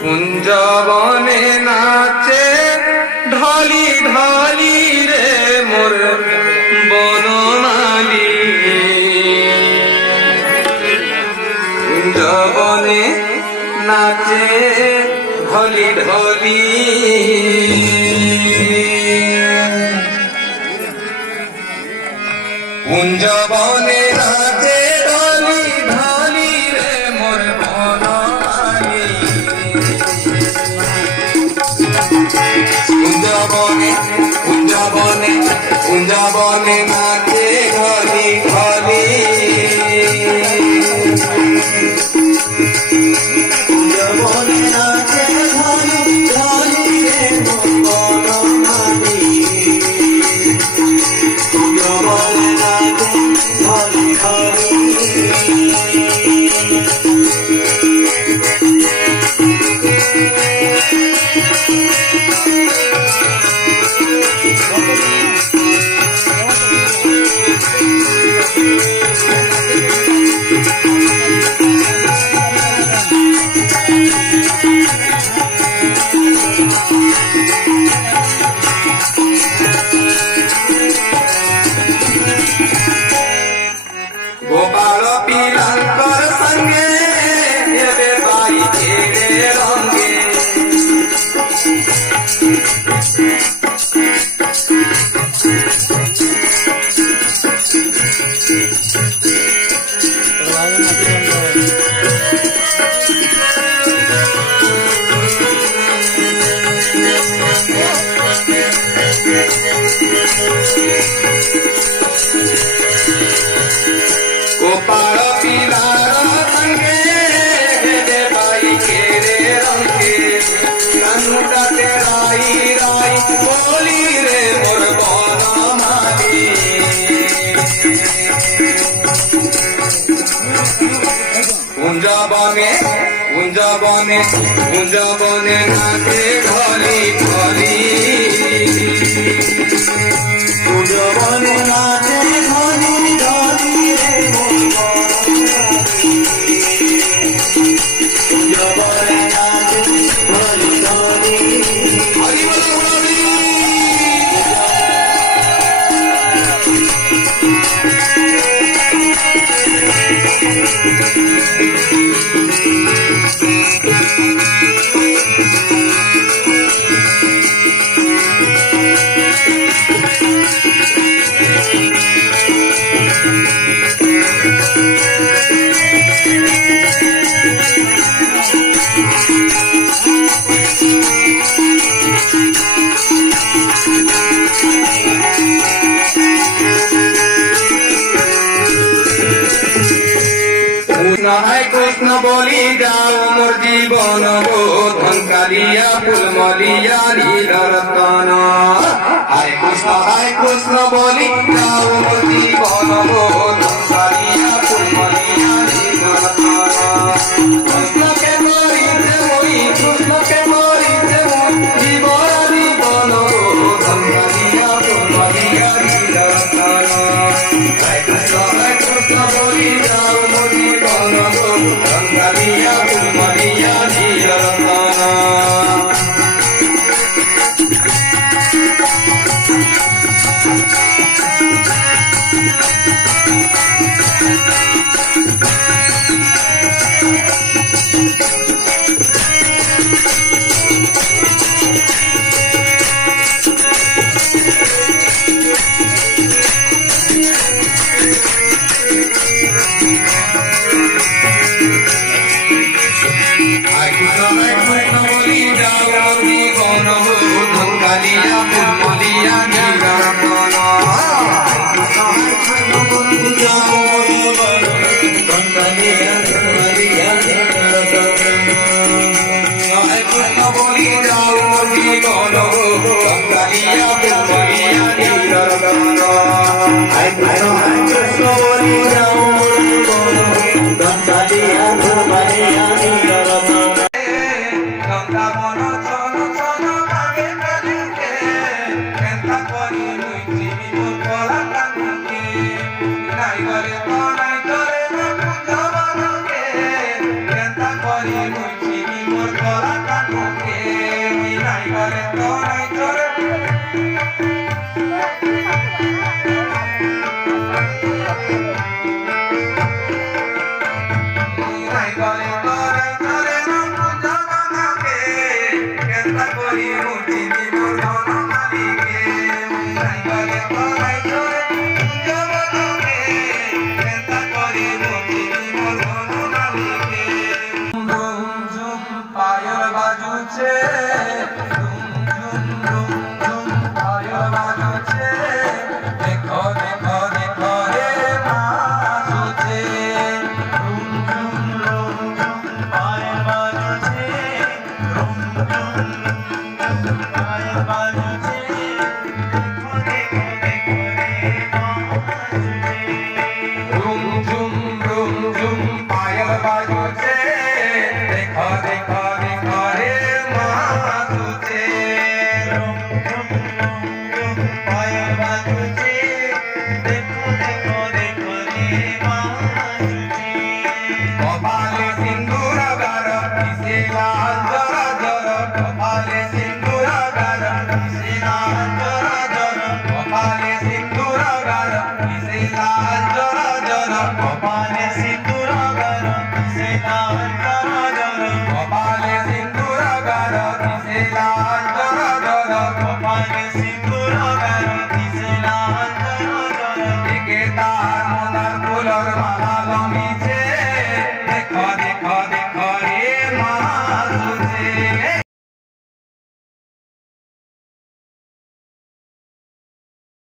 কুঞ্জবনে নাচে ঢালি ঢালি রে মোর বনমালী, কুঞ্জবনে নাচে ঢালি ঢালি, কুঞ্জবনে নাচে ঢালি ঢালি রে মোর বনমালী, কুঞ্জবনে কুঞ্জবনে কুঞ্জবনে নাচে ঢালি ঢালি, কুঞ্জবনে নাচে ঢালি ঢালি রে মোর বনমালী, কুঞ্জবনে নাচে ঢালি ঢালি। গোপাল পিলাঙ্কর সঙ্গে এবে বাই ছেড়ে রঙ্গে, গোপাল পিলার সঙ্গে এবে বাই ছেড়ে রঙ্গে, কানুটাতে রাই রাই বলি রে মোর বনমালী, কুঞ্জবনে কুঞ্জবনে কুঞ্জবনে নাচে ঢালি ঢালি, কুঞ্জবনে নাচে ঢালি ঢালি রে মোর বনমালী, কুঞ্জবনে কৃষ্ণ বলি যাও মোর জীবন গো ধন কালিয়া ফুল মলিয়া নীল রতন হরে কৃষ্ণ বলি যাও মোর জীবন গো ধন কালিয়া ফুল মলিয়া নীল রতন কৃষ্ণকে মরিতে মই কৃষ্ণকে মরিতে মই জীবন জীবন গো ধন কালিয়া ফুল মলিয়া নীল রতন হরে কৃষ্ণ বলি যাও মোর জীবন গো ধন কালিয়া ফুল মলিয়া নীল রতন Fuller, Mahalami,